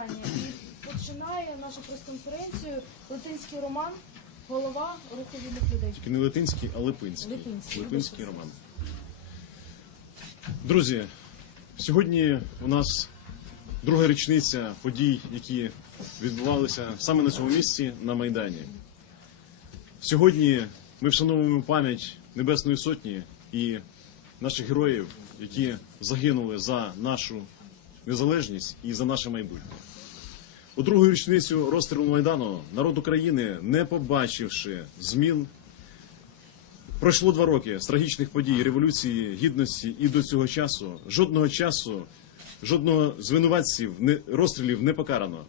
Майдані. І починає нашу прес-конференцію Литинський Роман, голова Руху вільних людей. Тільки не Литинський, а Липинський. Липинський Роман. Друзі, сьогодні у нас друга річниця подій, які відбувалися саме на цьому місці, на Майдані. Сьогодні ми вшановуємо пам'ять Небесної Сотні і наших героїв, які загинули за нашу незалежність і за наше майбутнє. У другу річницю розстрілу Майдану народ України, не побачивши змін, пройшло 2 роки з трагічних подій Революції Гідності, і до цього часу жодного з винуватців розстрілів не покарано,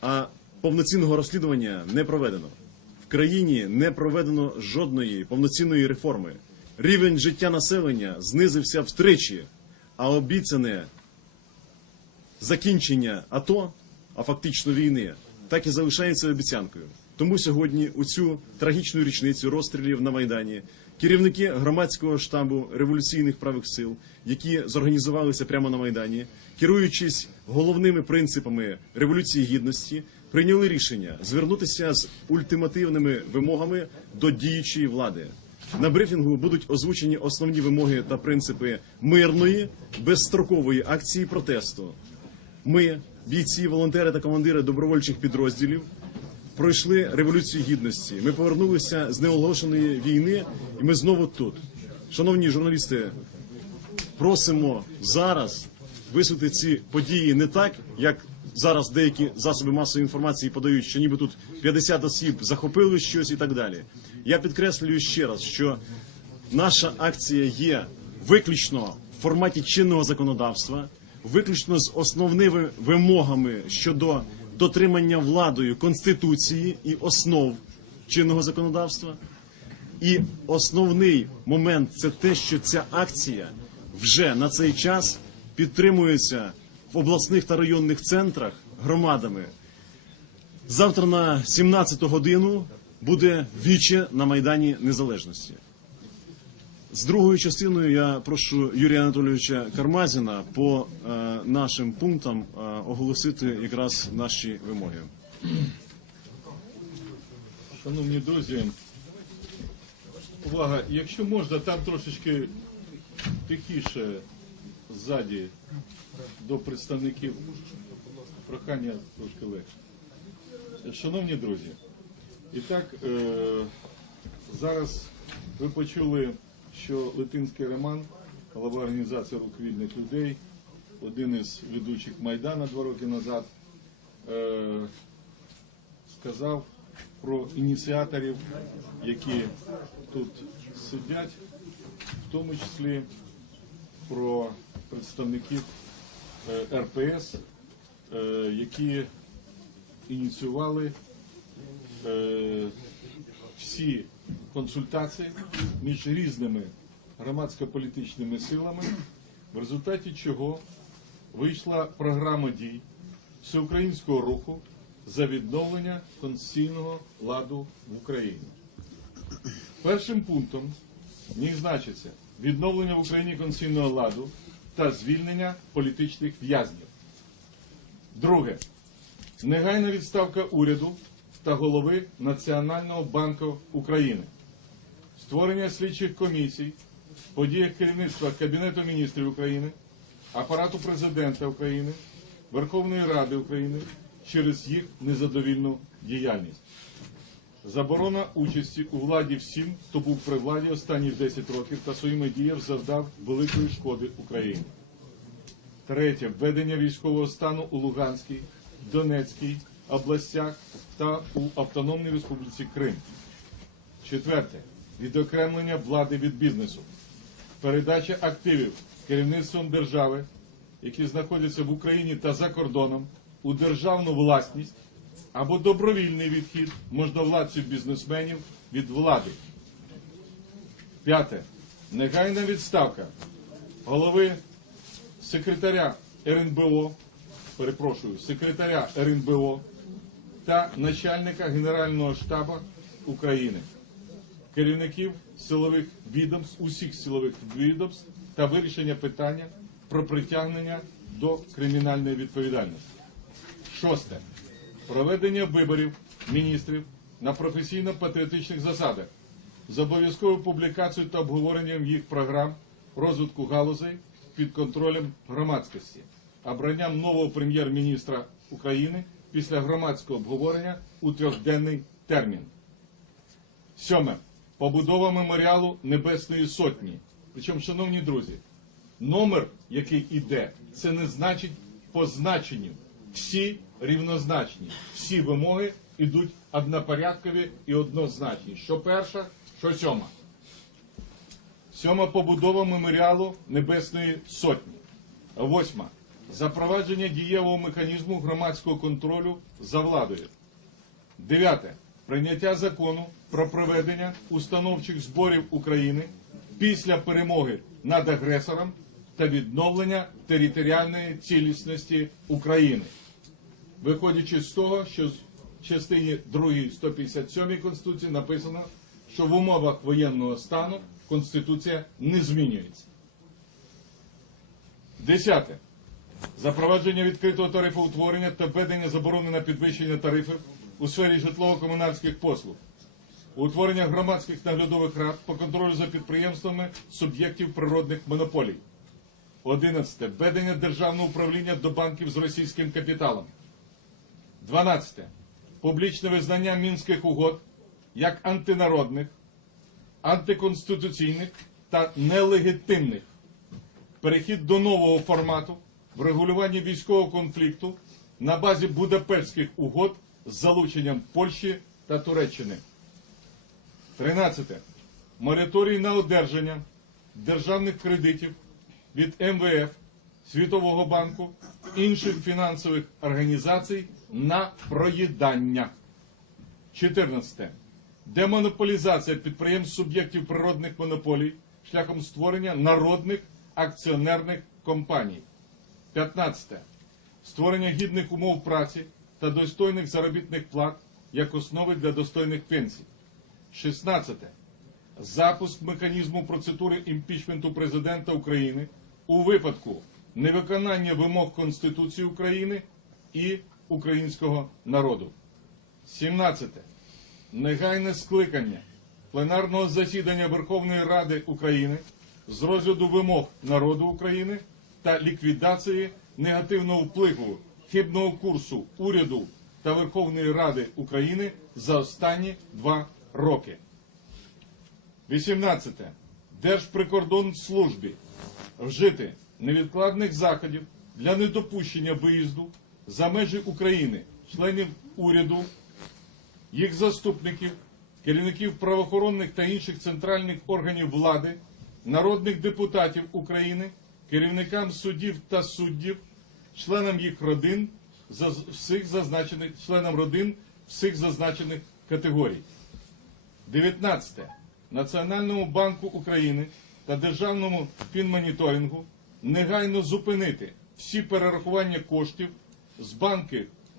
а повноцінного розслідування не проведено. В країні не проведено жодної повноцінної реформи. Рівень життя населення знизився втричі, а обіцяне закінчення АТО, а фактично війни, так і залишається обіцянкою. Тому сьогодні у цю трагічну річницю розстрілів на Майдані керівники громадського штабу революційних правих сил, які зорганізувалися прямо на Майдані, керуючись головними принципами Революції Гідності, прийняли рішення звернутися з ультимативними вимогами до діючої влади. На брифінгу будуть озвучені основні вимоги та принципи мирної, безстрокової акції протесту. Ми, бійці, волонтери та командири добровольчих підрозділів, пройшли Революцію Гідності. Ми повернулися з неоголошеної війни, і ми знову тут. Шановні журналісти, просимо зараз висвітлити ці події не так, як зараз деякі засоби масової інформації подають, що ніби тут 50 осіб захопили щось і так далі. Я підкреслюю ще раз, що наша акція є виключно в форматі чинного законодавства, виключно з основними вимогами щодо дотримання владою Конституції і основ чинного законодавства. І основний момент – це те, що ця акція вже на цей час підтримується в обласних та районних центрах громадами. Завтра на 17 годину буде віче на Майдані Незалежності. З другою частиною я прошу Юрія Анатолійовича Кармазіна по нашим пунктам оголосити якраз наші вимоги. Шановні друзі, увага, якщо можна, там трошечки тихіше ззаді до представників, прохання трошки легше. Шановні друзі, і так, зараз ви почули, що Литинський Роман, голова організації Рух вільних людей, один із ведучих Майдана 2 роки назад, сказав про ініціаторів, які тут сидять, в тому числі про представників РПС, які ініціювали всі консультації між різними громадсько-політичними силами, в результаті чого вийшла програма дій Всеукраїнського руху за відновлення конституційного ладу в Україні. Першим пунктом в ній значиться відновлення в Україні конституційного ладу та звільнення політичних в'язнів. Друге. Негайна відставка уряду та голови Національного банку України. Створення слідчих комісій по діях керівництва Кабінету міністрів України, Апарату Президента України, Верховної Ради України через їх незадовільну діяльність. Заборона участі у владі всім, хто був при владі останні 10 років та своїми діями завдав великої шкоди Україні. Третє. Введення військового стану у Луганській, Донецькій областях та у Автономній Республіці Крим. Четверте. Відокремлення влади від бізнесу. Передача активів керівництвом держави, які знаходяться в Україні та за кордоном, у державну власність або добровільний відхід можновладців бізнесменів від влади. П'яте. Негайна відставка голови секретаря РНБО та начальника Генерального штабу України, керівників силових відомств, усіх силових відомств та вирішення питання про притягнення до кримінальної відповідальності. Шосте. Проведення виборів міністрів на професійно-патріотичних засадах з обов'язковою публікацією та обговоренням їх програм розвитку галузей під контролем громадськості, обранням нового прем'єр-міністра України після громадського обговорення у 3-денний термін. Сьоме. Побудова меморіалу Небесної Сотні. Причому, шановні друзі, номер, який іде, це не значить по значенню. Всі рівнозначні. Всі вимоги йдуть однопорядкові і однозначні. Що перша, що сьома. Сьома. Побудова меморіалу Небесної Сотні. Восьма. Запровадження дієвого механізму громадського контролю за владою. Дев'яте. Прийняття закону про проведення установчих зборів України після перемоги над агресором та відновлення територіальної цілісності України. Виходячи з того, що в частині 2 157 Конституції написано, що в умовах воєнного стану Конституція не змінюється. 10. Запровадження відкритого тарифоутворення та введення заборони на підвищення тарифів у сфері житлово-комунальних послуг. Утворення громадських наглядових рад по контролю за підприємствами суб'єктів природних монополій. 11. Введення державного управління до банків з російським капіталом. 12. Публічне визнання Мінських угод як антинародних, антиконституційних та нелегітимних. Перехід до нового формату врегулювання військового конфлікту на базі Будапештських угод з залученням Польщі та Туреччини. 13. Мораторій на одержання державних кредитів від МВФ, Світового банку, інших фінансових організацій на проїдання. 14. Демонополізація підприємств суб'єктів природних монополій шляхом створення народних акціонерних компаній. 15. Створення гідних умов праці та достойних заробітних плат як основи для достойних пенсій. 16. Запуск механізму процедури імпічменту президента України у випадку невиконання вимог Конституції України і українського народу. 17. Негайне скликання пленарного засідання Верховної Ради України з розгляду вимог народу України та ліквідації негативного впливу хибного курсу уряду та Верховної Ради України за останні 2 роки. 18. Держприкордонслужбі вжити невідкладних заходів для недопущення виїзду за межі України членів уряду, їх заступників, керівників правоохоронних та інших центральних органів влади, народних депутатів України, керівникам судів та суддів, членам їх родин, всіх зазначених категорій. 19. Національному банку України та Державному фінмоніторингу негайно зупинити всі перерахування коштів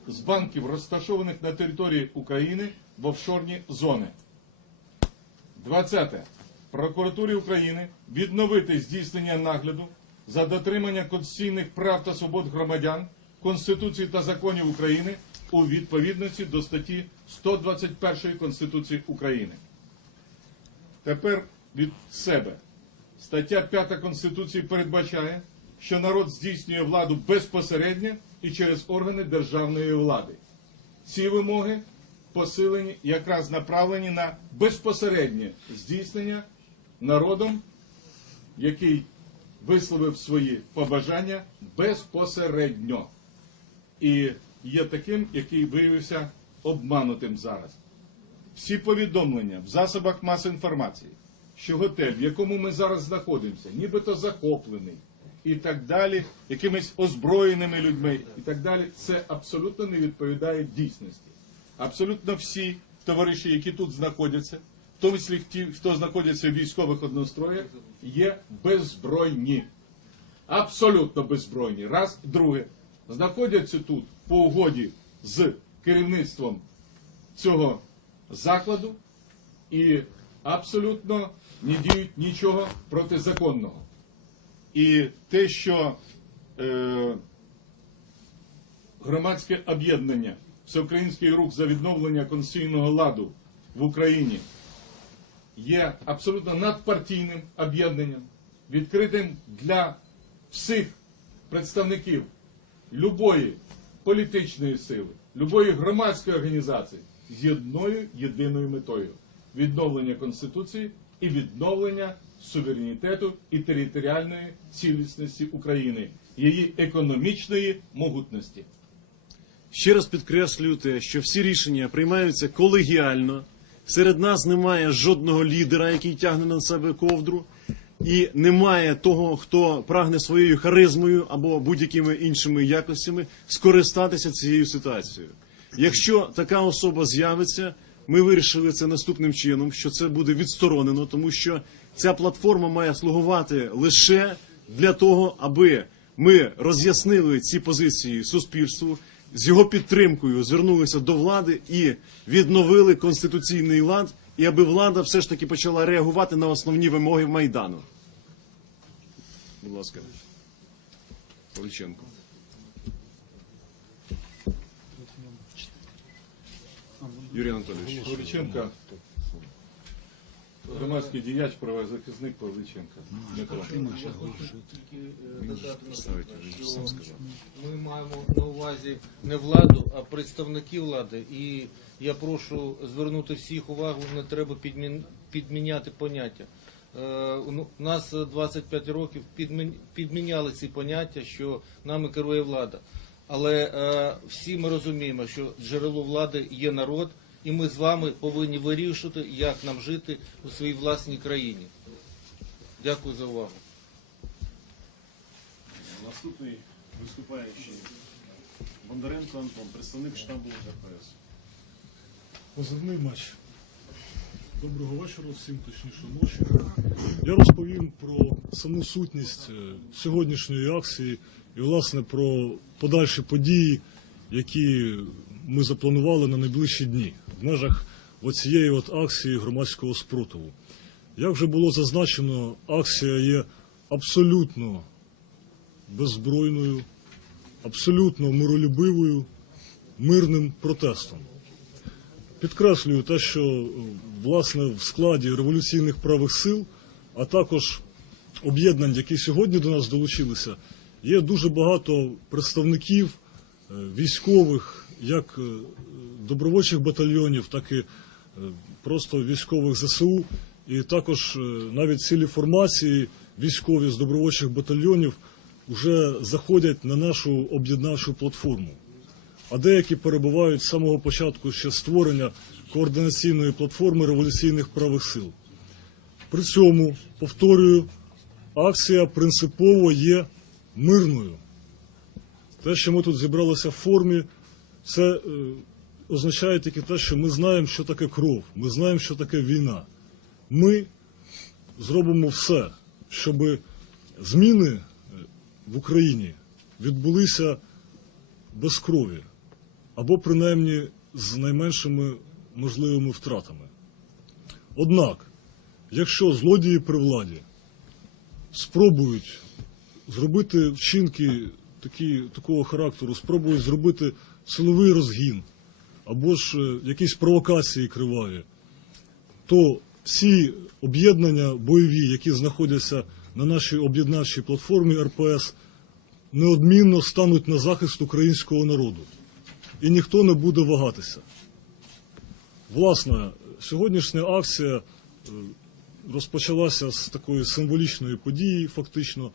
з банків, розташованих на території України, в офшорні зони. 20. Прокуратурі України відновити здійснення нагляду за дотримання конституційних прав та свобод громадян, Конституції та законів України у відповідності до статті 121 Конституції України. Тепер від себе. Стаття 5 Конституції передбачає, що народ здійснює владу безпосередньо і через органи державної влади. Ці вимоги посилені, якраз направлені на безпосереднє здійснення народом, який висловив свої побажання безпосередньо. І є таким, який виявився обманутим зараз. Всі повідомлення в засобах масової інформації, що готель, в якому ми зараз знаходимося, нібито захоплений, і так далі, якимись озброєними людьми, і так далі, це абсолютно не відповідає дійсності. Абсолютно всі товариші, які тут знаходяться, в тому числі ті, хто знаходиться в військових одностроях, є беззбройні. Абсолютно беззбройні. Раз. Друге. Знаходяться тут по угоді з керівництвом цього закладу і абсолютно не діють нічого протизаконного. І те, що громадське об'єднання Всеукраїнський рух за відновлення конституційного ладу в Україні є абсолютно надпартійним об'єднанням, відкритим для всіх представників любої політичної сили, любої громадської організації з одною єдиною метою – відновлення Конституції і відновлення суверенітету і територіальної цілісності України, її економічної могутності. Ще раз підкреслюю те, що всі рішення приймаються колегіально. Серед нас немає жодного лідера, який тягне на себе ковдру, і немає того, хто прагне своєю харизмою або будь-якими іншими якостями скористатися цією ситуацією. Якщо така особа з'явиться, ми вирішили це наступним чином, що це буде відсторонено, тому що ця платформа має слугувати лише для того, аби ми роз'яснили ці позиції суспільству, з його підтримкою звернулися до влади і відновили конституційний лад, і аби влада все ж таки почала реагувати на основні вимоги Майдану. Будь ласка, Павліченко. Юрій Анатолійович. Павліченко, громадський діяч, правозахисник Павліченко. Дмитро. Ми маємо на увазі не владу, а представників влади. І я прошу звернути всіх увагу, не треба підміняти поняття. У нас 25 років підміняли ці поняття, що нами керує влада. Але всі ми розуміємо, що джерело влади є народ, і ми з вами повинні вирішувати, як нам жити у своїй власній країні. Дякую за увагу. Наступний виступаючий Бондаренко Антон, представник штабу РПС. Позивний матч. Доброго вечора всім, точніше ночі. Я розповім про саму сутність сьогоднішньої акції і, власне, про подальші події, які ми запланували на найближчі дні в межах оцієї акції громадського спротиву. Як вже було зазначено, акція є абсолютно беззбройною, абсолютно миролюбивою, мирним протестом. Підкреслюю те, що, власне, в складі революційних правих сил, а також об'єднань, які сьогодні до нас долучилися, є дуже багато представників військових, як добровольчих батальйонів, так і просто військових ЗСУ, і також навіть цілі формації військові з добровольчих батальйонів вже заходять на нашу об'єднавчу платформу. А деякі перебувають з самого початку ще створення координаційної платформи революційних правих сил. При цьому, повторюю, акція принципово є мирною. Те, що ми тут зібралися в формі, це означає тільки те, що ми знаємо, що таке кров, ми знаємо, що таке війна. Ми зробимо все, щоб зміни в Україні відбулися без крові, або принаймні з найменшими можливими втратами. Однак, якщо злодії при владі спробують зробити вчинки такого характеру, спробують зробити силовий розгін, або ж якісь провокації криваві, то всі об'єднання бойові, які знаходяться на нашій об'єднавчій платформі РПС, неодмінно стануть на захист українського народу. І ніхто не буде вагатися. Власне, сьогоднішня акція розпочалася з такої символічної події, фактично.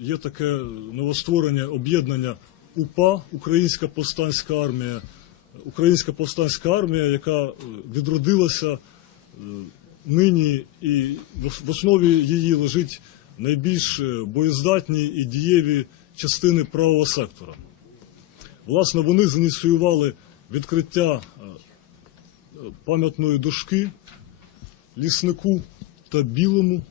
Є таке новостворення об'єднання УПА, Українська повстанська армія. Українська повстанська армія, яка відродилася нині, і в основі її лежить найбільш боєздатні і дієві частини правого сектора. Власне, вони зініціювали відкриття пам'ятної дошки Ліснику та Білому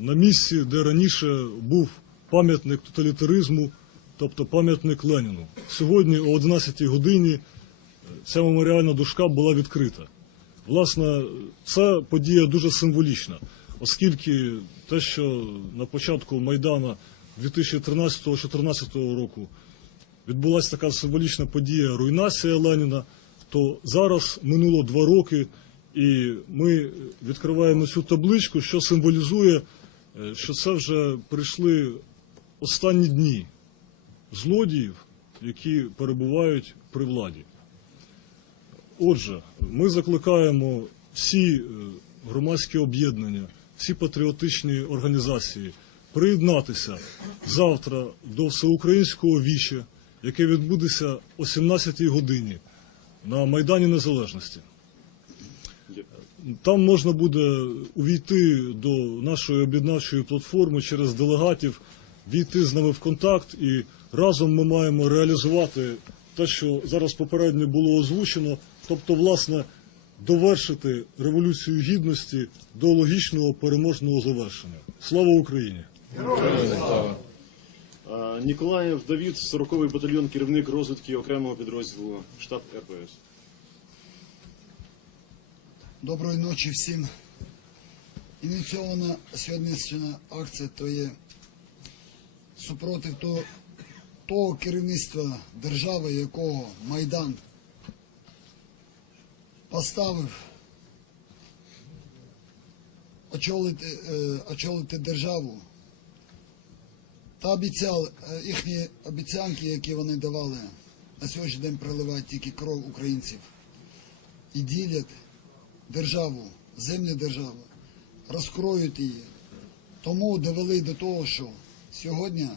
на місці, де раніше був пам'ятник тоталітаризму, тобто пам'ятник Леніну. Сьогодні о 11-й годині ця меморіальна дошка була відкрита. Власне, ця подія дуже символічна, оскільки те, що на початку Майдану 2013-2014 року відбулася така символічна подія руйнація Леніна, то зараз минуло 2 роки, і ми відкриваємо цю табличку, що символізує, що це вже прийшли останні дні злодіїв, які перебувають при владі. Отже, ми закликаємо всі громадські об'єднання, всі патріотичні організації приєднатися завтра до всеукраїнського віче, яке відбудеться о 17-й годині на Майдані Незалежності. Там можна буде увійти до нашої об'єднавчої платформи через делегатів, війти з нами в контакт, і разом ми маємо реалізувати те, що зараз попередньо було озвучено, тобто, власне, довершити Революцію Гідності до логічного переможного завершення. Слава Україні! Ніколаєв Давид, 40-й батальйон, керівник розвідки окремого підрозділу штаб РПС. Доброї ночі всім. Ініційована сьогоднішня акція – то є супротив того керівництва держави, якого Майдан поставив очолити державу та їхні обіцянки, які вони давали, на сьогоднішній день проливають тільки кров українців і ділять державу, землю держави, розкроють її. Тому довели до того, що сьогодні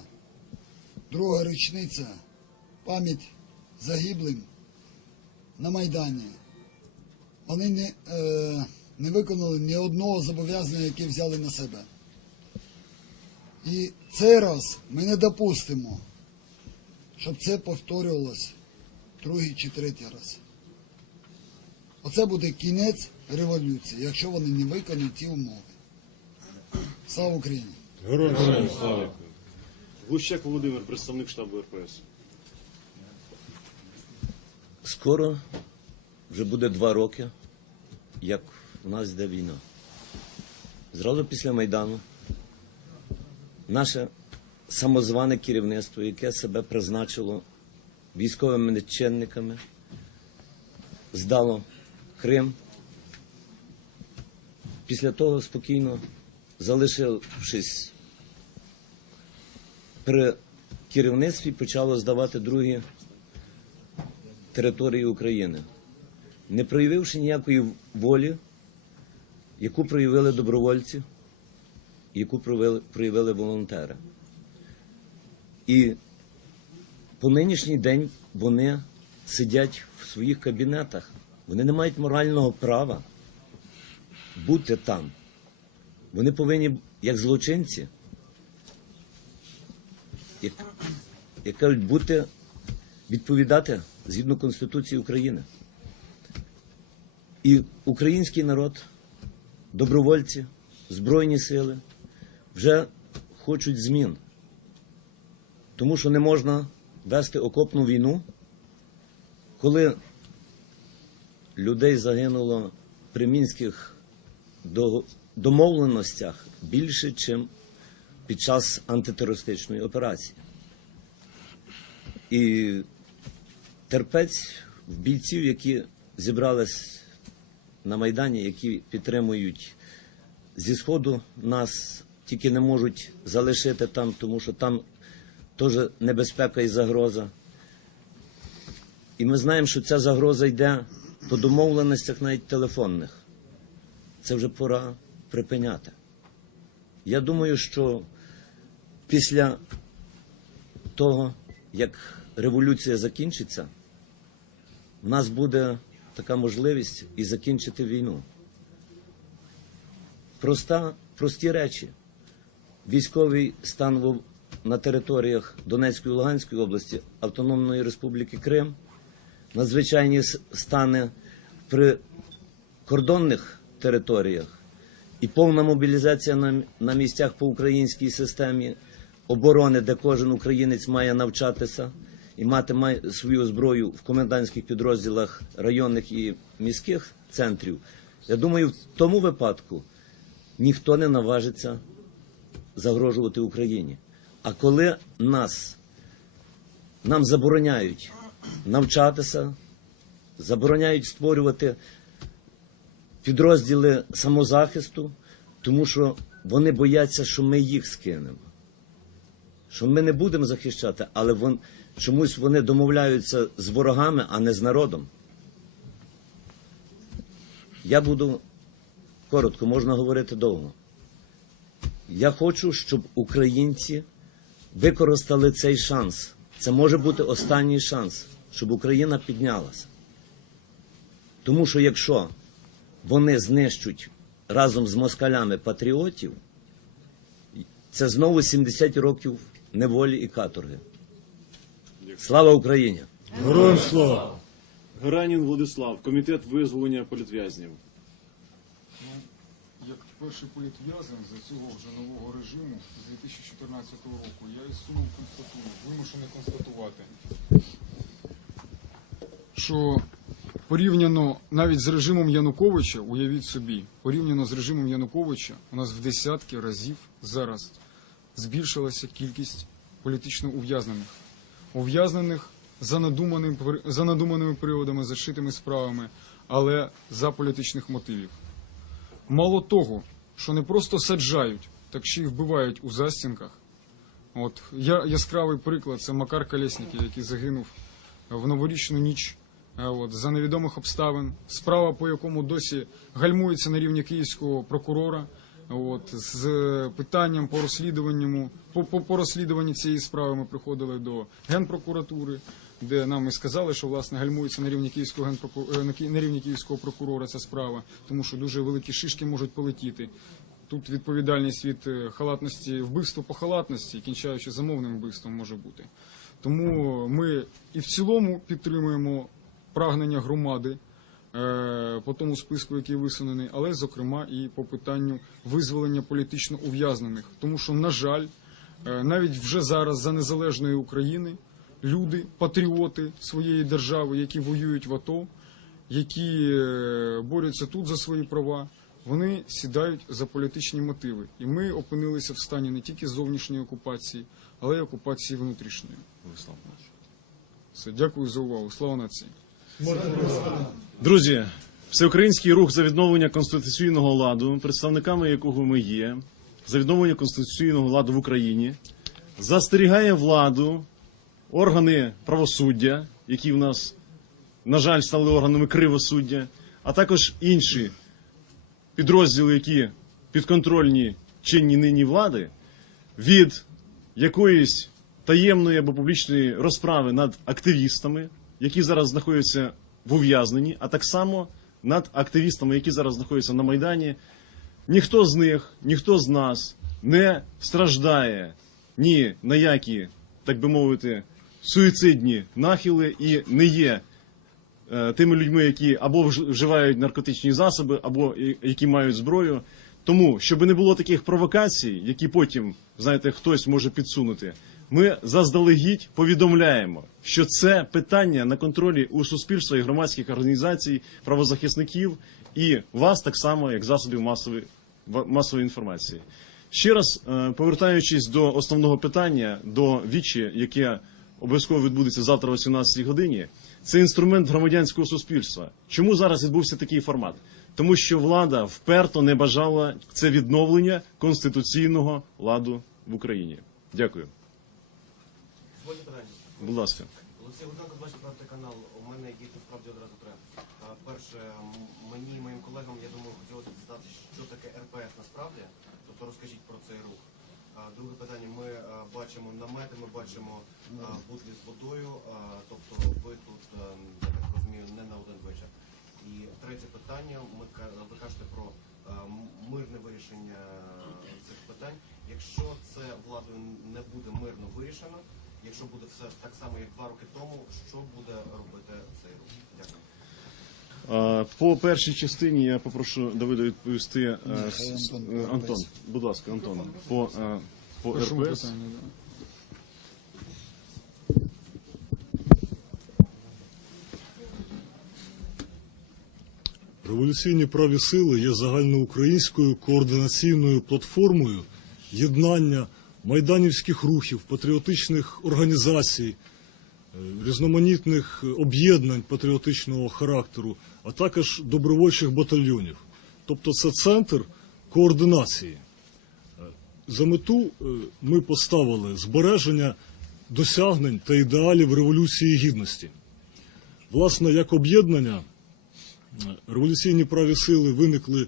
2-га річниця пам'ять загиблим на Майдані. Вони не виконали ні одного зобов'язання, яке взяли на себе. І цей раз ми не допустимо, щоб це повторювалося 2-й чи 3-й раз. Оце буде кінець революції, якщо вони не виконують ті умови. Слава Україні! Героям слава! Глущак Володимир, представник штабу РПС. Скоро вже буде 2 роки, як у нас йде війна. Зразу після Майдану наше самозване керівництво, яке себе призначило військовими начальниками, здало Крим. Після того спокійно, залишившись при керівництві, почало здавати другі території України, не проявивши ніякої волі, яку проявили добровольці, яку проявили волонтери. І по нинішній день вони сидять в своїх кабінетах. Вони не мають морального права бути там. Вони повинні, як злочинці, як кажуть, відповідати згідно Конституції України. І український народ, добровольці, Збройні сили вже хочуть змін. Тому що не можна вести окопну війну, коли людей загинуло при мінських домовленостях більше, ніж під час антитерористичної операції. І терпець в бійців, які зібрались на Майдані, які підтримують зі Сходу нас, тільки не можуть залишити там, тому що там теж небезпека і загроза. І ми знаємо, що ця загроза йде по домовленостях навіть телефонних. Це вже пора припиняти. Я думаю, що після того, як революція закінчиться, в нас буде така можливість і закінчити війну. Прості речі. Військовий стан на територіях Донецької і Луганської області, Автономної Республіки Крим, надзвичайні стани при кордонних територіях і повна мобілізація на місцях по українській системі оборони, де кожен українець має навчатися і мати свою зброю в комендантських підрозділах районних і міських центрів. Я думаю, в тому випадку ніхто не наважиться загрожувати Україні. А коли нас нам забороняють навчатися, забороняють створювати підрозділи самозахисту, тому що вони бояться, що ми їх скинемо. Що ми не будемо захищати, але чомусь вони домовляються з ворогами, а не з народом. Я буду коротко, можна говорити довго. Я хочу, щоб українці використали цей шанс. Це може бути останній шанс, щоб Україна піднялася. Тому що якщо вони знищать разом з москалями патріотів, це знову 70 років неволі і каторги. Слава Україні! Героям слава! Гаранін Владислав, Комітет визволення політв'язнів. Як перший політв'язень за цього вже нового режиму з 2014 року, я із сумом констатую, вимушений констатувати, що порівняно навіть з режимом Януковича, уявіть собі, порівняно з режимом Януковича, у нас в десятки разів зараз збільшилася кількість політично ув'язнених. Ув'язнених за надуманими приводами, зашитими справами, але за політичних мотивів. Мало того, що не просто саджають, так ще й вбивають у застінках. От яскравий приклад – це Макар Колєсніков, який загинув в новорічну ніч за невідомих обставин. Справа, по якому досі гальмується на рівні київського прокурора. З питанням по розслідуванню цієї справи ми приходили до Генпрокуратури, де нам і сказали, що власне гальмується на рівні київського прокурора ця справа, тому що дуже великі шишки можуть полетіти. Тут відповідальність від халатності, вбивства по халатності, кінчаючи замовним вбивством, може бути. Тому ми і в цілому підтримуємо прагнення громади по тому списку, який висунений, але, зокрема, і по питанню визволення політично ув'язнених. Тому що, на жаль, навіть вже зараз за незалежної України люди, патріоти своєї держави, які воюють в АТО, які борються тут за свої права, вони сідають за політичні мотиви. І ми опинилися в стані не тільки зовнішньої окупації, але й окупації внутрішньої. Все, дякую за увагу. Слава нації! Друзі, Всеукраїнський рух за відновлення конституційного ладу, представниками якого ми є, за відновлення конституційного ладу в Україні, застерігає владу, органи правосуддя, які в нас, на жаль, стали органами кривосуддя, а також інші підрозділи, які підконтрольні чинній нині влади, від якоїсь таємної або публічної розправи над активістами, які зараз знаходяться в ув'язненні, а так само над активістами, які зараз знаходяться на Майдані. Ніхто з них, ніхто з нас не страждає ні на які, так би мовити, суїцидні нахили і не є тими людьми, які або вживають наркотичні засоби, або які мають зброю. Тому, щоб не було таких провокацій, які потім, знаєте, хтось може підсунути, ми заздалегідь повідомляємо, що це питання на контролі у суспільства і громадських організацій, правозахисників і вас так само, як засобів масової інформації. Ще раз, повертаючись до основного питання, до вічі, яке обов'язково відбудеться завтра о 18 годині, це інструмент громадянського суспільства. Чому зараз відбувся такий формат? Тому що влада вперто не бажала це відновлення конституційного ладу в Україні. Дякую. Будь ласка. Олексій Гудзенко, 24 канал. У мене їх насправді одразу треба. Перше, мені і моїм колегам, я думаю, хотілося б задати, що таке РПФ насправді. Тобто розкажіть про цей рух. Друге питання, ми бачимо намети, ми бачимо бутлі з водою, тобто ви тут, я так розумію, не на один вечір. І третє питання, ви кажете про мирне вирішення цих питань. Якщо це владою не буде мирно вирішено, якщо буде все так само, як 2 роки тому, що буде робити цей рух? Дякую. По першій частині я попрошу Давида відповісти. Антон, будь ласка, Антон. По РПС. Революційні праві сили є загальноукраїнською координаційною платформою єднання майданівських рухів, патріотичних організацій, різноманітних об'єднань патріотичного характеру, а також добровольчих батальйонів. Тобто це центр координації. За мету ми поставили збереження досягнень та ідеалів Революції Гідності. Власне, як об'єднання, революційні праві сили виникли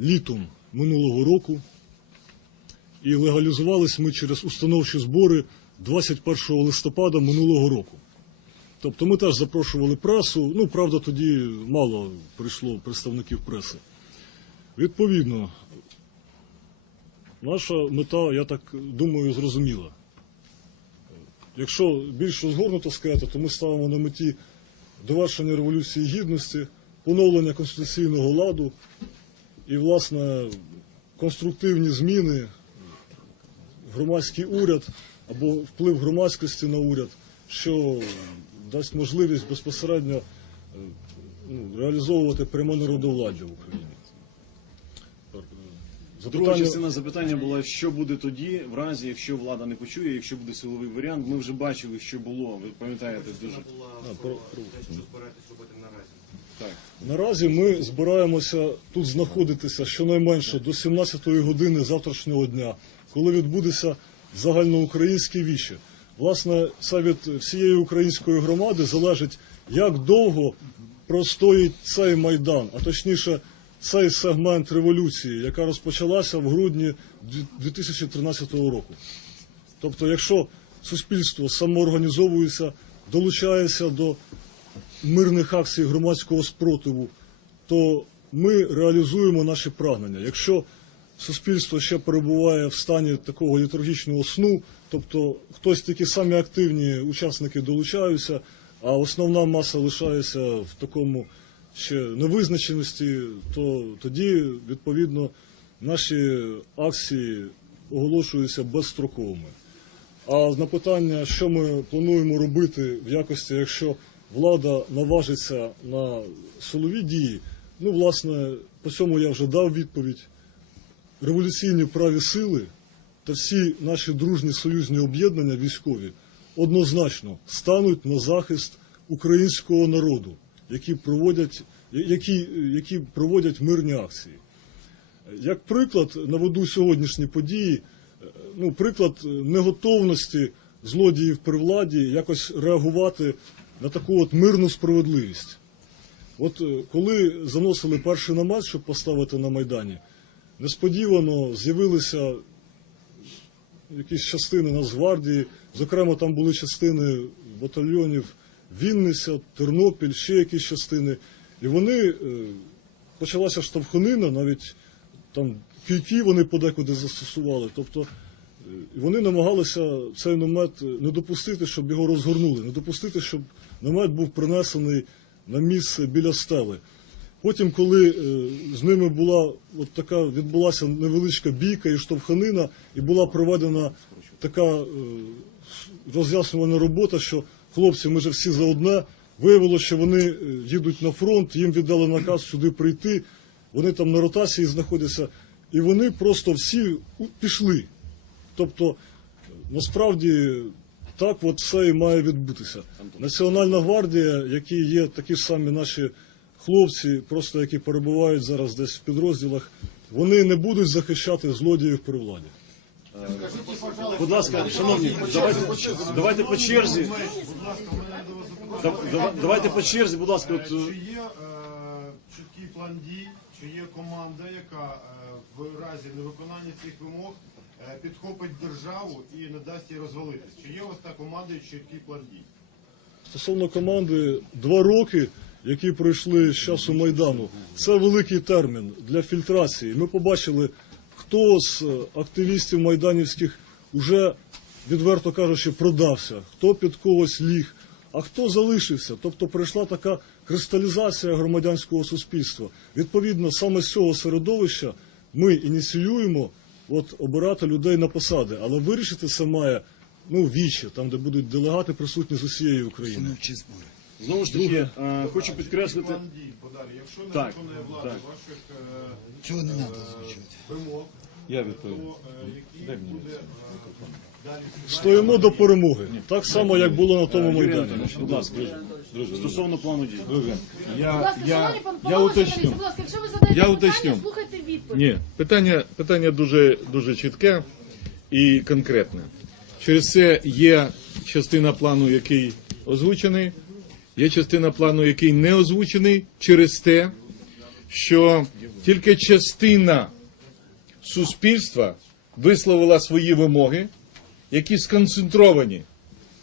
літом минулого року, і легалізувались ми через установчі збори 21 листопада минулого року. Тобто ми теж запрошували пресу, ну, правда, тоді мало прийшло представників преси. Відповідно, наша мета, я так думаю, зрозуміла. Якщо більш розгорнуто сказати, то ми ставимо на меті довершення Революції Гідності, поновлення конституційного ладу і, власне, конструктивні зміни в громадський уряд або вплив громадськості на уряд, що дасть можливість безпосередньо реалізовувати пряме народовладдя в Україні. Друга частина запитання була, що буде тоді, в разі, якщо влада не почує, якщо буде силовий варіант. Ми вже бачили, що було, ви пам'ятаєте дуже. Була про те, що збираєтесь робити наразі. Так. Наразі ми збираємося тут знаходитися щонайменше до 17-ї години завтрашнього дня, коли відбудеться загальноукраїнське віче. Власне, це від всієї української громади залежить, як довго простоїть цей Майдан, а точніше цей сегмент революції, яка розпочалася в грудні 2013 року. Тобто, якщо суспільство самоорганізовується, долучається до мирних акцій громадського спротиву, то ми реалізуємо наші прагнення. Якщо суспільство ще перебуває в стані такого літургічного сну, тобто хтось тільки самі активні учасники долучаються, а основна маса лишається в такому ще невизначеності, то тоді, відповідно, наші акції оголошуються безстроковими. А на питання, що ми плануємо робити в якості, якщо влада наважиться на силові дії, ну, власне, по цьому я вже дав відповідь. Революційні праві сили та всі наші дружні союзні об'єднання військові однозначно стануть на захист українського народу, які проводять мирні акції. Як приклад наведу сьогоднішні події, ну, приклад неготовності злодіїв при владі якось реагувати на таку от мирну справедливість. От коли заносили перший намет, щоб поставити на Майдані, несподівано з'явилися якісь частини Нацгвардії, зокрема там були частини батальйонів Вінниця, Тернопіль, ще якісь частини. І вони, почалася штовханина, навіть там кийки вони подекуди застосували. Тобто вони намагалися цей намет не допустити, щоб його розгорнули, не допустити, щоб намет був принесений на місце біля стели. Потім, коли з ними була от така, відбулася невеличка бійка і штовханина, і була проведена така роз'яснювальна робота, що хлопці, ми же всі за одне, виявилося, що вони їдуть на фронт, їм віддали наказ сюди прийти, вони там на ротації знаходяться, і вони просто всі пішли. Тобто, насправді, так от все і має відбутися. Національна гвардія, які є такі ж самі наші хлопці, просто які перебувають зараз десь в підрозділах, вони не будуть захищати злодіїв при владі. Будь ласка, шановні, давайте по черзі. Давайте по черзі, будь ласка. От... Чи є чіткий план дій, чи є команда, яка в разі невиконання цих вимог підхопить державу і не дасть їй розвалитись? Чи є у вас та команда і чіткий план дій? Стосовно команди, 2 роки, які пройшли з часу Майдану, це великий термін для фільтрації. Ми побачили, хто з активістів майданівських уже, відверто кажучи, продався, хто під когось ліг, а хто залишився. Тобто прийшла така кристалізація громадянського суспільства. Відповідно, саме з цього середовища ми ініціюємо обирати людей на посади, але вирішити це має віче, там, де будуть делегати присутні з усієї України. Знову ж таки, хочу підкреслити... План дій подалі. Якщо не Так, виконує влада так. ваших Цього не треба звучати. вимог, Я відповім. Який буде далі Стоїмо до перемоги. Так само, як було на тому Юрій Майдані. Анатолійович, будь ласка, стосовно плану дій. Друже, Будь ласка, шановні пан я Павло, уточню. журналісти, будь ласка, якщо ви задаєте Я питання, уточню. слухайте відповідь. Ні, питання дуже чітке і конкретне. Через це є частина плану, який озвучений, є частина плану, який не озвучений, через те, що тільки частина суспільства висловила свої вимоги, які сконцентровані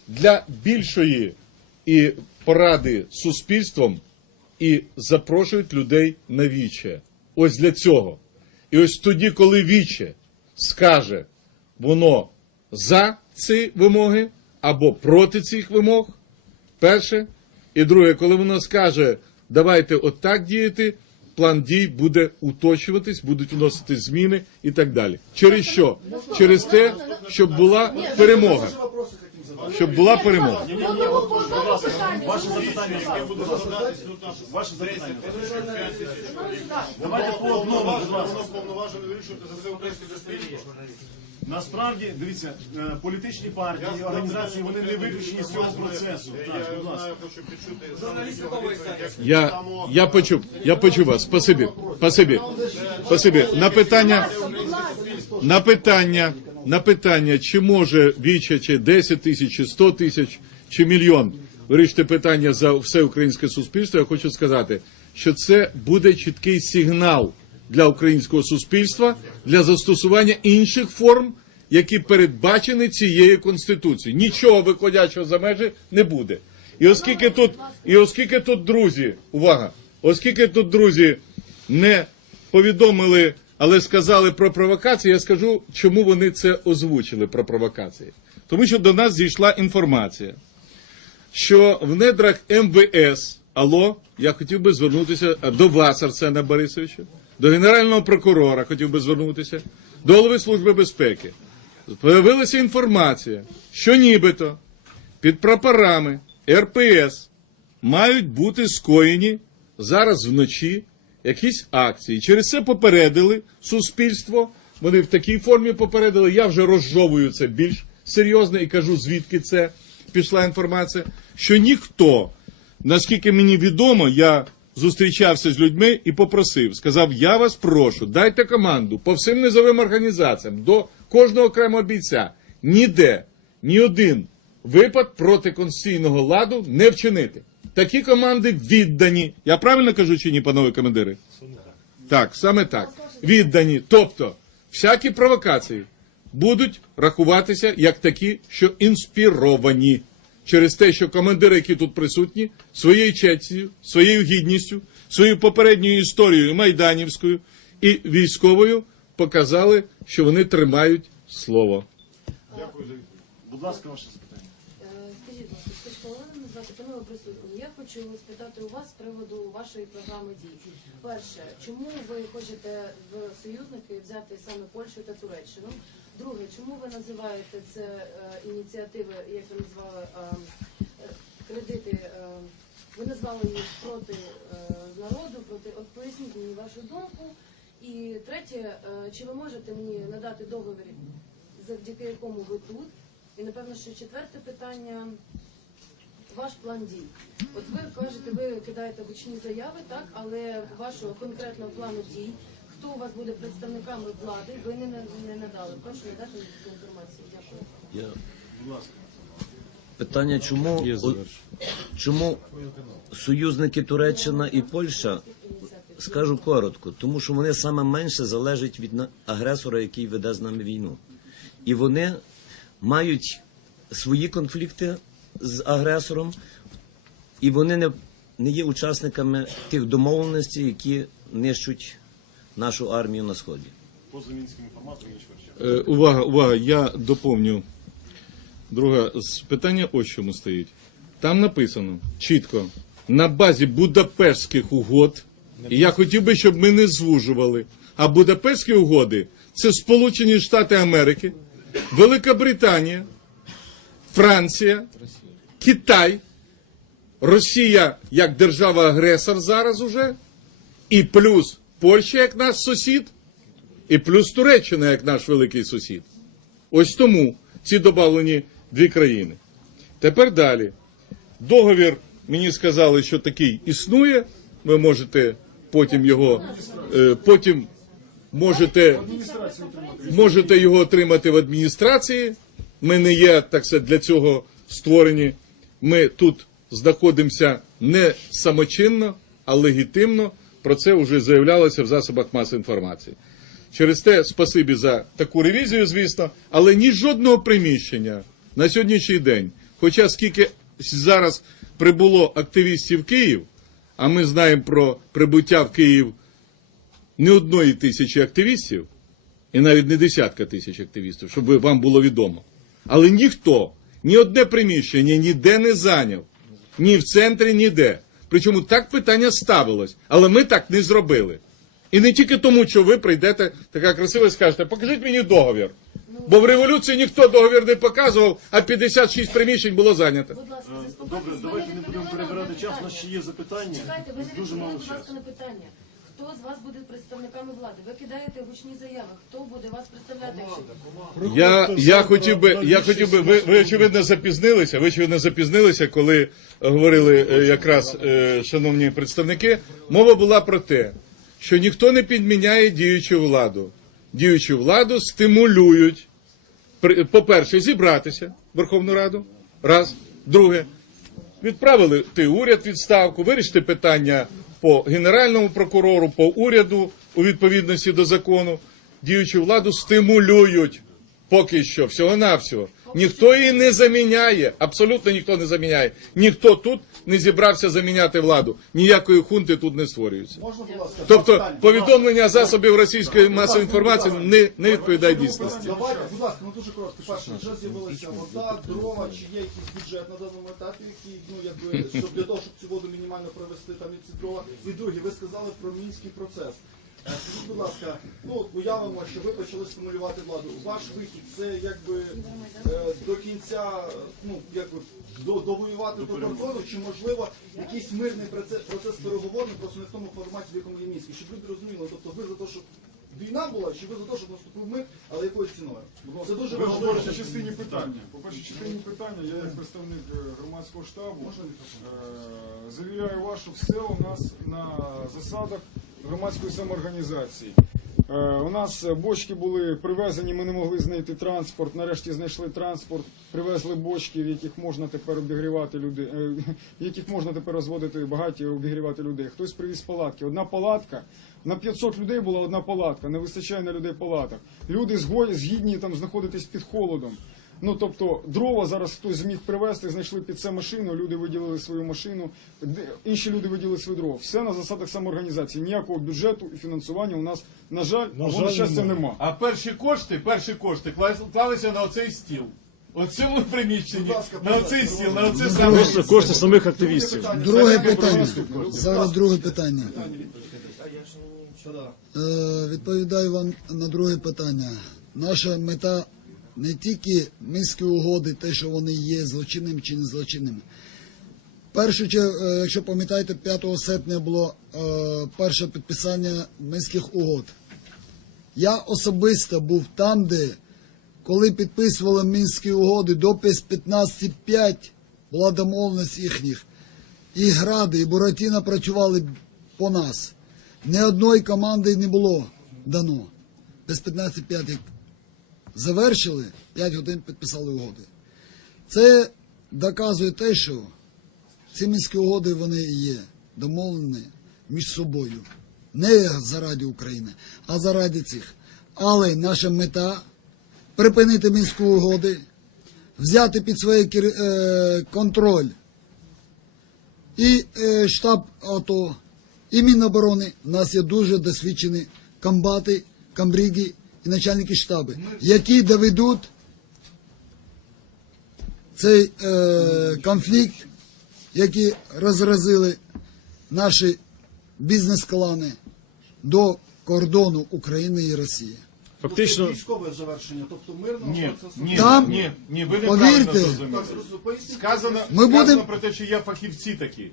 для більшої і поради з суспільством і запрошують людей на віче. Ось для цього. І ось тоді, коли віче скаже, воно за ці вимоги або проти цих вимог, перше. І друге, коли воно скаже, давайте отак діяти, план дій буде уточнюватись, будуть вносити зміни і так далі. Через що? Через те, щоб була перемога. Щоб була перемога. Ваше запитання, яке буде задаватись, ваше запитання. Давайте по одному, будь ласка. повноважено вирішувати за це українське застереження. Насправді, дивіться, політичні партії, організації, вони не виключені з цього процесу. Так, будь ласка. Я хочу почути Я почув вас. Спасибі. На питання, чи може Віча, чи 10 тисяч, чи 100 тисяч, чи мільйон вирішити питання за все українське суспільство, я хочу сказати, що це буде чіткий сигнал для українського суспільства для застосування інших форм, які передбачені цією Конституцією. Нічого виходячого за межі не буде. І оскільки тут, друзі, увага, оскільки тут, друзі, не повідомили, але сказали про провокації, я скажу, чому вони це озвучили про провокації. Тому що до нас зійшла інформація, що в недрах МВС, я хотів би звернутися до вас, Арсена Борисовича, до Генерального прокурора хотів би звернутися, до Голови Служби безпеки. Появилася інформація, що нібито під прапорами РПС мають бути скоєні зараз вночі якісь акції. Через це попередили суспільство, вони в такій формі попередили, я вже розжовую це більш серйозно і кажу, звідки це пішла інформація, що ніхто, наскільки мені відомо, я зустрічався з людьми і попросив, сказав, я вас прошу, дайте команду по всім низовим організаціям, до кожного окремого бійця, ніде, ні один випад проти конституційного ладу не вчинити. Такі команди віддані. Я правильно кажу чи ні, панове командири? Так, саме так. Віддані. Тобто, всякі провокації будуть рахуватися як такі, що інспіровані. Через те, що командири, які тут присутні, своєю честю, своєю гідністю, своєю попередньою історією майданівською і військовою показали, що вони тримають слово. Дякую. Будь ласка, ваше запитання. Скажіть, будь ласка, Стечко Олена, назвати панове присутні. Я хочу спитати у вас з приводу вашої програми дій. Перше, чому ви хочете в союзники взяти саме Польщу та Туреччину? Друге, чому ви називаєте це ініціативи, як ви назвали, кредити, ви назвали їх проти народу, от поясніть мені вашу думку. І третє, чи ви можете мені надати договір, завдяки якому ви тут? І, напевно, що четверте питання, ваш план дій. От ви кажете, ви кидаєте гучні заяви, так, але вашого конкретного плану дій, хто у вас буде представниками влади, ви не надали. Прошу надати мені таку інформацію. Дякую. Будь ласка. Питання, чому союзники Туреччина і Польща, скажу коротко, тому що вони саме менше залежать від агресора, який веде з нами війну. І вони мають свої конфлікти з агресором, і вони не є учасниками тих домовленостей, які нищуть нашу армію на Сході. Поза мінським форматом нічого. Увага, я доповню. Друге, питання ось чому стоїть. Там написано чітко, на базі Будапештських угод, і я хотів би, щоб ми не звужували, а Будапештські угоди – це Сполучені Штати Америки, Велика Британія, Франція, Китай, Росія як держава-агресор зараз уже, і плюс Польща як наш сусід, і плюс Туреччина як наш великий сусід. Ось тому ці добавлені дві країни. Тепер далі. Договір, мені сказали, що такий існує, ви можете потім його, потім можете його отримати в адміністрації. Ми не є, так сказати, для цього створені. Ми тут знаходимося не самочинно, а легітимно. Про це вже заявлялося в засобах масової інформації. Через те спасибі за таку ревізію, звісно, але ні жодного приміщення на сьогоднішній день, хоча скільки зараз прибуло активістів в Київ, а ми знаємо про прибуття в Київ не 1 тисячі активістів, і навіть не десятка тисяч активістів, щоб вам було відомо. Але ніхто, ні одне приміщення ніде не зайняв, ні в центрі, ніде. Причому так питання ставилось, але ми так не зробили. І не тільки тому, що ви прийдете така красива і скажете, покажіть мені договір. Бо в революції ніхто договір не показував, а 56 приміщень було зайнято. Будь ласка, Добре, заспокойтесь, ви давайте не не будемо відповіли перебирати на час, у питання. нас ще є запитання. Чекайте, ви не Дуже відповіли, мало будь ласка, часу. на питання. Хто з вас буде представниками влади? Ви кидаєте гучні заяви. Хто буде вас представляти? Я хотів би, ви очевидно запізнилися, коли говорили якраз шановні представники. Мова була про те, що ніхто не підміняє діючу владу. Діючу владу стимулюють, по-перше, зібратися в Верховну Раду, раз. Друге, відправили уряд в відставку, вирішити питання по Генеральному прокурору, по уряду у відповідності до закону. Діючу владу стимулюють поки що, всього-навсього. Ніхто її не заміняє, абсолютно ніхто не заміняє. Ніхто тут не зібрався заміняти владу. Ніякої хунти тут не створюється. Тобто повідомлення засобів російської масової інформації не відповідає дійсності. Давайте, будь ласка, ну дуже коротко. Перше, вже з'явилася вода, дрова, чи є якийсь бюджет на даному етапі, який, ну якби, щоб для того, щоб цю воду мінімально провести, там і ці дрова. І друге, ви сказали про мінський процес. Скажіть, будь ласка, ну уявимо, що ви почали стимулювати владу. Ваш вихід це якби до кінця, ну якби довоювати до кордону, чи можливо якийсь мирний процес переговорний, просто не в тому форматі, в якому є Мінськ, щоб люди розуміли, тобто ви за те, щоб війна була, чи ви за те, щоб наступив мир, але якою ціною? Це дуже Ви важливо. говорите в частині питання. По першій частині питання, я як представник громадського штабу завіряю вас, що все у нас на засадах громадської самоорганізації. У нас бочки були привезені, ми не могли знайти транспорт, нарешті знайшли транспорт, привезли бочки, в яких можна тепер обігрівати людей, в яких можна тепер розводити багаття і обігрівати людей. Хтось привіз палатки. Одна палатка, на 500 людей була одна палатка, не вистачає на людей палаток. Люди згідні там знаходитись під холодом. Ну, тобто, дрова зараз хтось зміг привезти, знайшли під це машину, люди виділили свою машину, інші люди виділили свої дрова. Все на засадах самоорганізації. Ніякого бюджету і фінансування у нас, на жаль, або на щастя, нема. А перші кошти клалися на оцей стіл. У цьому приміщенні, на оцей стіл, на оце саме. Кошти самих активістів. Друге питання. Зараз друге питання. Відповідаю вам на друге питання. Наша мета не тільки Мінські угоди, те, що вони є злочинним чи не злочинним. Перше, якщо пам'ятаєте, 5 серпня було перше підписання Мінських угод. Я особисто був там, де, коли підписували Мінські угоди, до 15.5 була домовленість їхніх. І Гради, і Буратіно працювали по нас. Ні одної команди не було дано. Без 15.5 як завершили, 5 годин підписали угоди. Це доказує те, що ці Мінські угоди, вони є домовлені між собою. Не заради України, а заради цих. Але наша мета – припинити Мінські угоди, взяти під свій контроль і штаб АТО, і Міноборони. У нас є дуже досвідчені комбати, комбриги і начальники штабу, які доведуть цей конфлікт, який розразили наші бізнес-клани до кордону України і Росії. Фактично, Військове завершення, тобто мирного процесу. Там, ви неправильно повірте, зрозуміли. Так, поясніть. Сказано Ми будемо- про те, що є фахівці такі.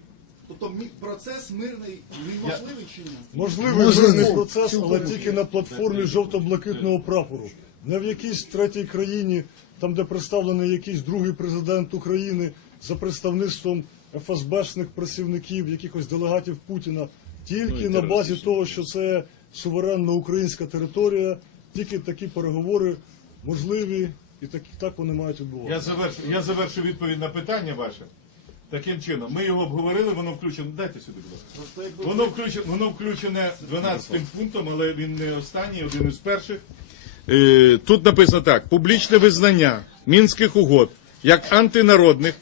Тобто процес мирний він можливий чи ні? Можливий Можливо. мирний процес, але тільки на платформі жовто-блакитного прапору. Не в якійсь третій країні, там де представлений якийсь другий президент України за представництвом ФСБшних працівників, якихось делегатів Путіна. Тільки на базі того, що це суверенна українська територія, тільки такі переговори можливі і так вони мають відбуватися. Я завершу відповідь на питання ваше. Таким чином, ми його обговорили, воно включено. Дайте сюди, будь ласка. Воно включене 12-м пунктом, але він не останній, один із перших. Тут написано так: публічне визнання Мінських угод як антинародних,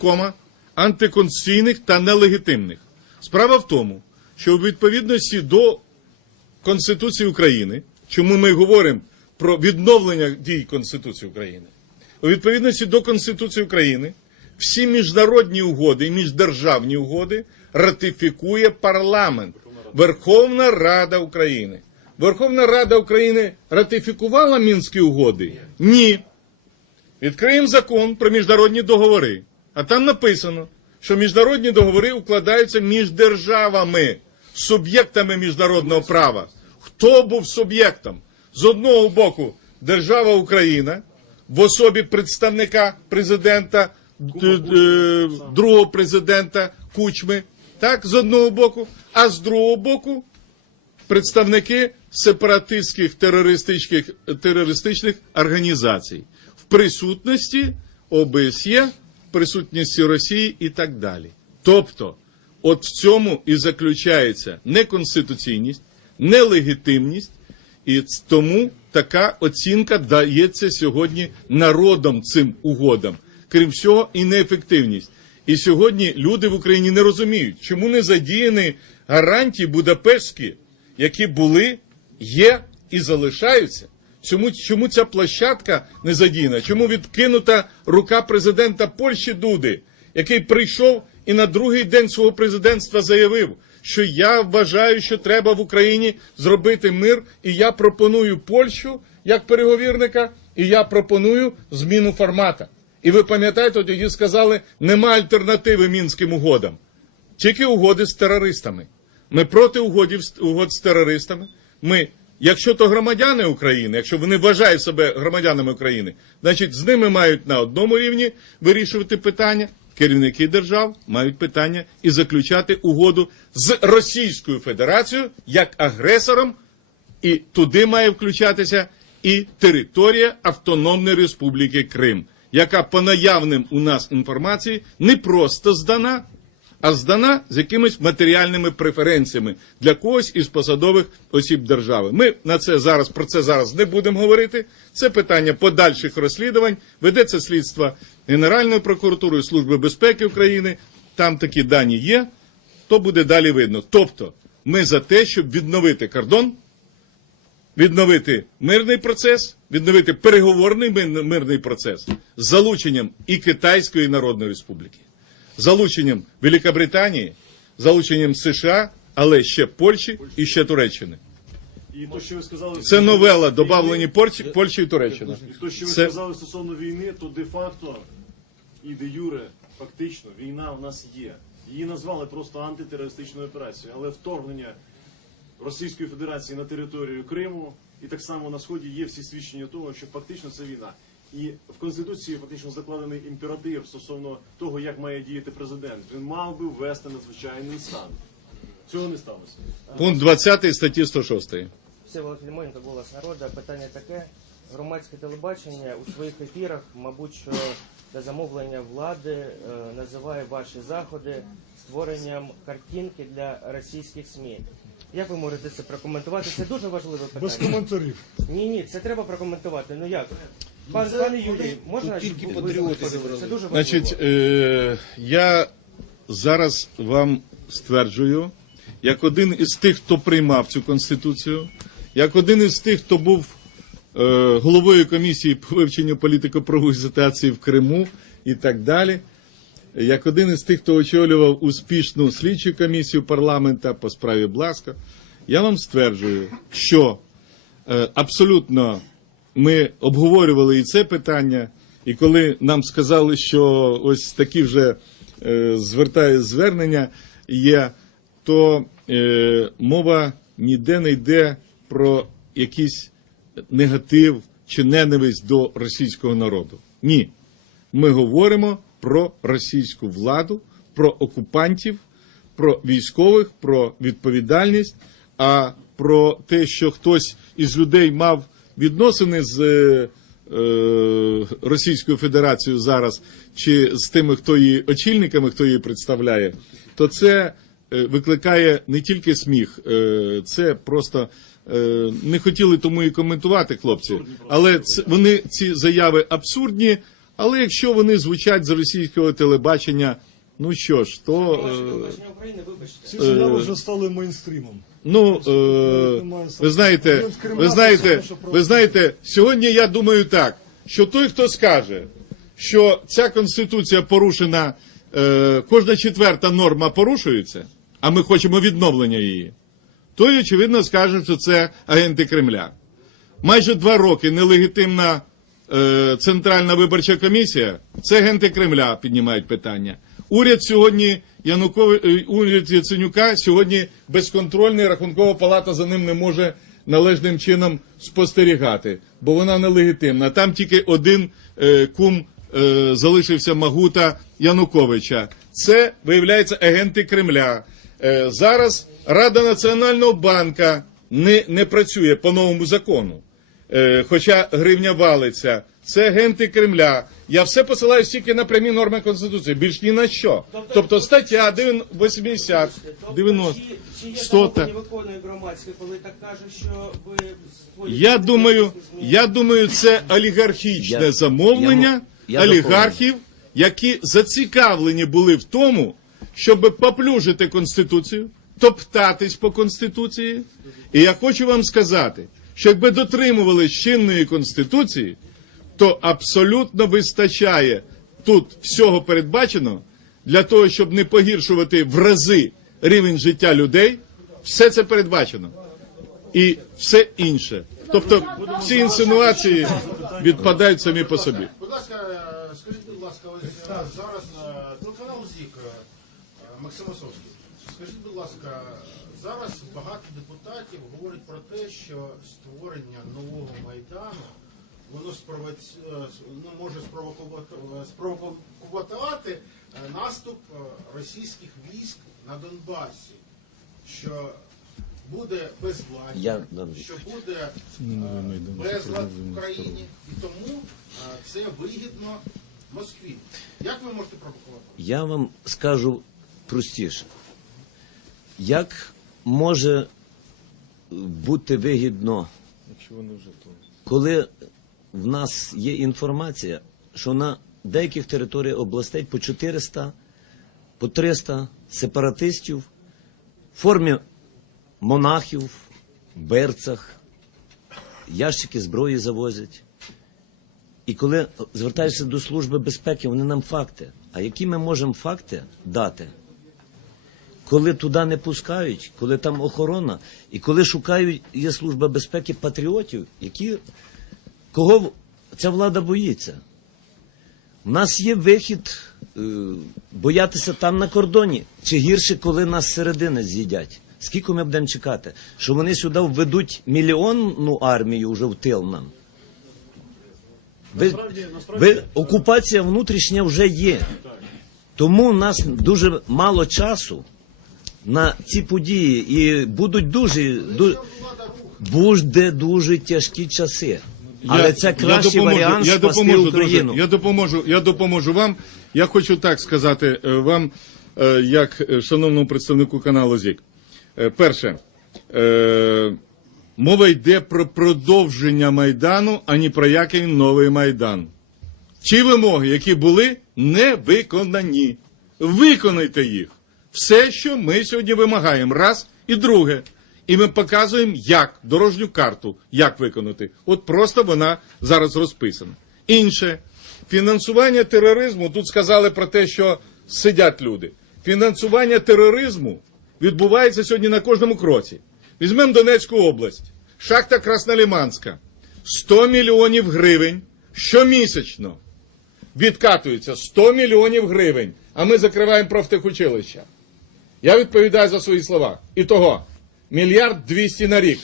антиконституційних та нелегітимних. Справа в тому, що у відповідності до Конституції України, чому ми говоримо про відновлення дій Конституції України, у відповідності до Конституції України всі міжнародні угоди і міждержавні угоди ратифікує парламент, Верховна Рада України. Верховна Рада України ратифікувала Мінські угоди? Ні. Відкриємо закон про міжнародні договори, а там написано, що міжнародні договори укладаються між державами, суб'єктами міжнародного права. Хто був суб'єктом? З одного боку, держава Україна, в особі представника президента, другого президента Кучми, так, з одного боку, а з другого боку представники сепаратистських терористичних організацій в присутності ОБСЄ, в присутності Росії і так далі. Тобто, от в цьому і заключається неконституційність, нелегітимність, і тому така оцінка дається сьогодні народом цим угодам. Крім всього, і неефективність. І сьогодні люди в Україні не розуміють, чому не задіяні гарантії будапештські, які були, є і залишаються. Чому ця площадка не задіяна? Чому відкинута рука президента Польщі Дуди, який прийшов і на другий день свого президентства заявив, що я вважаю, що треба в Україні зробити мир, і я пропоную Польщу як переговірника, і я пропоную зміну формата. І ви пам'ятаєте, тоді сказали, нема альтернативи Мінським угодам. Тільки угоди з терористами. Ми проти угод з терористами. Ми, якщо то громадяни України, якщо вони вважають себе громадянами України, значить з ними мають на одному рівні вирішувати питання. Керівники держав мають питання і заключати угоду з Російською Федерацією як агресором, і туди має включатися і територія Автономної Республіки Крим, яка по наявним у нас інформації не просто здана, а здана з якимись матеріальними преференціями для когось із посадових осіб держави. Ми про це зараз не будемо говорити. Це питання подальших розслідувань. Ведеться слідство Генеральною прокуратурою, Служби безпеки України. Там такі дані є. То буде далі видно. Тобто, ми за те, щоб відновити кордон, відновити мирний процес, відновити переговорний мирний процес з залученням і Китайської Народної Республіки, залученням Великобританії, залученням США, але ще Польщі і ще Туреччини. І то, що ви сказали, Це новела, добавлені Польщі і Туреччина. І то, що ви сказали стосовно війни, то де-факто і де-юре, фактично, війна у нас є. Її назвали просто антитерористичною операцією, але вторгнення Російської Федерації на територію Криму і так само на Сході є всі свідчення того, що фактично це війна. І в Конституції фактично закладений імператив стосовно того, як має діяти президент. Він мав би ввести надзвичайний стан. Цього не сталося. Пункт 20 статті 106. Всеволод Філімоненко, «Голос народу». Питання таке. Громадське телебачення у своїх ефірах, мабуть, що для замовлення влади називає ваші заходи створенням картинки для російських СМІ. Як ви можете це прокоментувати? Це дуже важливе питання. Без коментарів. Ні, це треба прокоментувати. Ну як? Пане Юрій, можна тільки ви патріоти це зібрали. дуже важливо. Значить, я зараз вам стверджую, як один із тих, хто приймав цю Конституцію, як один із тих, хто був головою комісії по вивченню політико-правової ситуації в Криму і так далі, як один із тих, хто очолював успішну слідчу комісію парламента по справі Бласка, я вам стверджую, що абсолютно ми обговорювали і це питання, і коли нам сказали, що ось такі вже звернення є то мова ніде не йде про якийсь негатив чи ненависть до російського народу. Ні. Ми говоримо про російську владу, про окупантів, про військових, про відповідальність, а про те, що хтось із людей мав відносини з Російською Федерацією зараз, чи з тими, хто її очільниками, хто її представляє, то це викликає не тільки сміх, це просто не хотіли тому і коментувати, хлопці, але вони, ці заяви абсурдні, але якщо вони звучать з російського телебачення, ну що ж, то... Ці заяви вже стали мейнстрімом. Ну, ви знаєте, сьогодні я думаю так, що той, хто скаже, що ця Конституція порушена, кожна четверта норма порушується, а ми хочемо відновлення її, той, очевидно, скаже, що це агенти Кремля. Майже 2 роки нелегітимна Центральна виборча комісія, це агенти Кремля піднімають питання. Уряд сьогодні, уряд Яценюка сьогодні безконтрольний, Рахункова палата за ним не може належним чином спостерігати, бо вона нелегітимна. Там тільки один кум залишився Магута Януковича. Це, виявляється, агенти Кремля. Зараз Рада Національного банку не працює по новому закону, хоча гривня валиться. Це агенти Кремля. Я все посилаю тільки на прямі норми Конституції, більш ні на що. Тобто стаття 80, 90, 100. Не виконує громадське, коли так каже, що ви... Я думаю, це олігархічне замовлення олігархів, які зацікавлені були в тому, щоб поплюжити Конституцію, топтатись по Конституції. І я хочу вам сказати, що якби дотримувались чинної Конституції, то абсолютно вистачає тут всього передбачено для того, щоб не погіршувати в рази рівень життя людей. Все це передбачено. І все інше. Тобто всі інсинуації відпадають самі по собі. Будь ласка, скажіть, будь ласка, ось зараз телеканал ЗІК, Максим Осовський. Скажіть, будь ласка, зараз багато депутатів говорять про те, що створення нового Майдану воно може спровокувати наступ російських військ на Донбасі, що буде безвладдя, що буде безлад в Україні, і тому це вигідно Москві. Як ви можете провокувати? Я вам скажу простіше. Як може бути вигідно, коли в нас є інформація, що на деяких територіях областей по 400, по 300 сепаратистів в формі монахів, в берцах, ящики зброї завозять. І коли звертаєшся до Служби безпеки, вони нам факти. А які ми можемо факти дати? Коли туди не пускають, коли там охорона, і коли шукають, є Служба безпеки патріотів, кого ця влада боїться. У нас є вихід боятися там на кордоні, чи гірше, коли нас з середини з'їдять. Скільки ми будемо чекати? Що вони сюди введуть мільйонну армію вже в тил нам? Окупація внутрішня вже є. Тому у нас дуже мало часу на ці події. І будуть дуже тяжкі часи. Але це кращий варіант спасти Україну. Я допоможу вам. Я хочу так сказати вам, як шановному представнику каналу ЗІК. Перше, мова йде про продовження Майдану, а не про який новий Майдан. Ті вимоги, які були, не виконані. Виконайте їх. Все, що ми сьогодні вимагаємо. Раз. І друге. І ми показуємо, як, дорожню карту, як виконати. От просто вона зараз розписана. Інше. Фінансування тероризму, тут сказали про те, що сидять люди. Фінансування тероризму відбувається сьогодні на кожному кроці. Візьмемо Донецьку область. Шахта Краснолиманська. 100 мільйонів гривень щомісячно відкатується. 100 мільйонів гривень. А ми закриваємо профтехучилища. Я відповідаю за свої слова. Ітого, 1 200 000 на рік.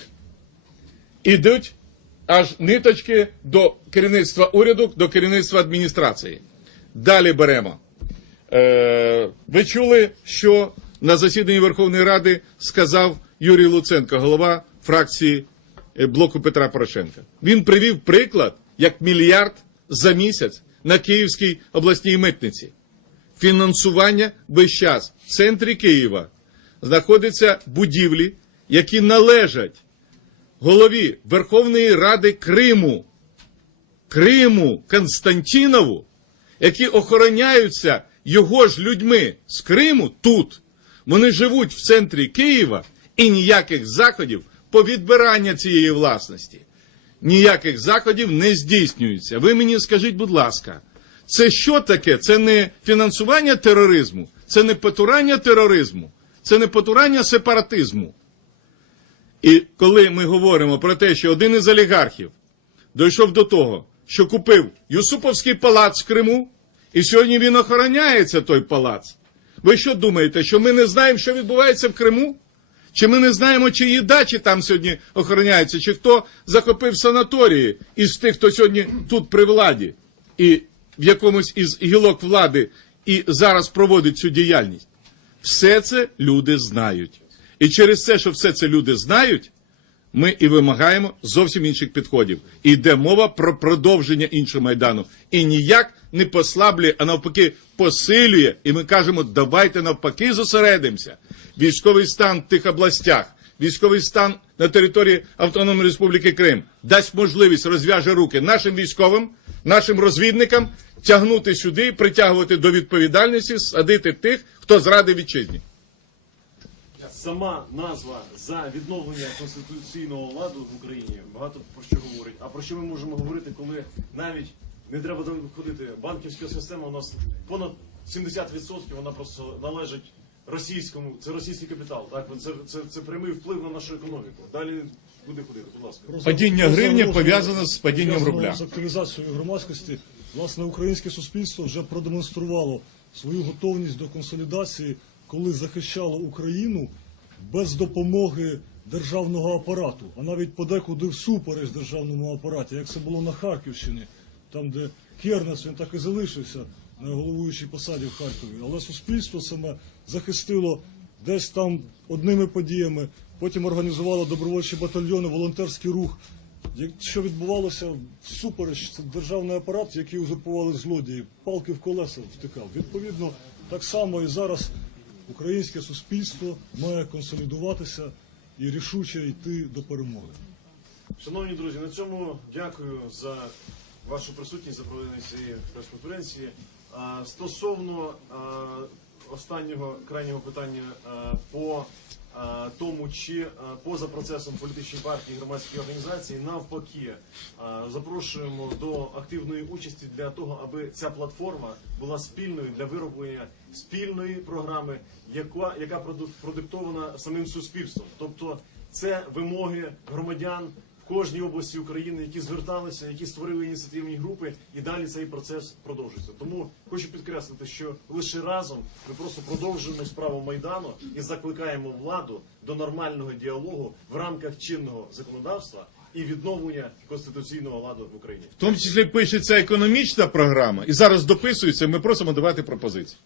Ідуть аж ниточки до керівництва уряду, до керівництва адміністрації. Далі беремо. Ви чули, що на засіданні Верховної Ради сказав Юрій Луценко, голова фракції блоку Петра Порошенка. Він привів приклад, як 1 мільярд за місяць на Київській обласній митниці. Фінансування весь час. В центрі Києва знаходяться будівлі, які належать голові Верховної Ради Криму Константінову, які охороняються його ж людьми з Криму тут. Вони живуть в центрі Києва і ніяких заходів по відбиранню цієї власності. Ніяких заходів не здійснюється. Ви мені скажіть, будь ласка, це що таке? Це не фінансування тероризму, це не потурання тероризму, це не потурання сепаратизму. І коли ми говоримо про те, що один із олігархів дійшов до того, що купив Юсуповський палац в Криму, і сьогодні він охороняється, той палац. Ви що думаєте, що ми не знаємо, що відбувається в Криму? Чи ми не знаємо, чиї дачі там сьогодні охороняються, чи хто захопив санаторії із тих, хто сьогодні тут при владі, і в якомусь із гілок влади, і зараз проводить цю діяльність? Все це люди знають. І через те, що все це люди знають, ми і вимагаємо зовсім інших підходів. І йде мова про продовження іншого Майдану. І ніяк не послаблює, а навпаки посилює. І ми кажемо, давайте навпаки зосередимося. Військовий стан в тих областях, військовий стан на території Автономної Республіки Крим дасть можливість, розв'яже руки нашим військовим, нашим розвідникам, тягнути сюди, притягувати до відповідальності, садити тих, хто зрадив вітчизні. Сама назва «За відновлення конституційного ладу в Україні» багато про що говорить. А про що ми можемо говорити, коли навіть не треба ходити? Банківська система у нас понад 70% вона просто належить російському, це російський капітал. Так? Це прямий вплив на нашу економіку. Далі куди ходити, будь ласка. Падіння гривні пов'язане з падінням рубля. З активізацією громадськості, власне, українське суспільство вже продемонструвало свою готовність до консолідації, коли захищало Україну без допомоги державного апарату, а навіть подекуди всупереч державному апараті, як це було на Харківщині, там, де Кернес, він так і залишився на головуючій посаді в Харкові. Але суспільство саме захистило десь там одними подіями, потім організувало добровольчі батальйони, волонтерський рух. Що відбувалося всупереч, це державний апарат, який узурпували злодії, палки в колеса втикав. Відповідно, так само і зараз українське суспільство має консолідуватися і рішуче йти до перемоги. Шановні друзі, на цьому дякую за вашу присутність, за проведення цієї прес-конференції. Стосовно останнього крайнього питання по тому, чи поза процесом політичні партії і громадські організації, навпаки, запрошуємо до активної участі для того, аби ця платформа була спільною для вироблення спільної програми, яка продиктована самим суспільством. Тобто це вимоги громадян в кожній області України, які зверталися, які створили ініціативні групи, і далі цей процес продовжується. Тому хочу підкреслити, що лише разом ми просто продовжуємо справу Майдану і закликаємо владу до нормального діалогу в рамках чинного законодавства і відновлення конституційного ладу в Україні. В тому числі пишеться економічна програма, і зараз дописується, ми просимо давати пропозиції.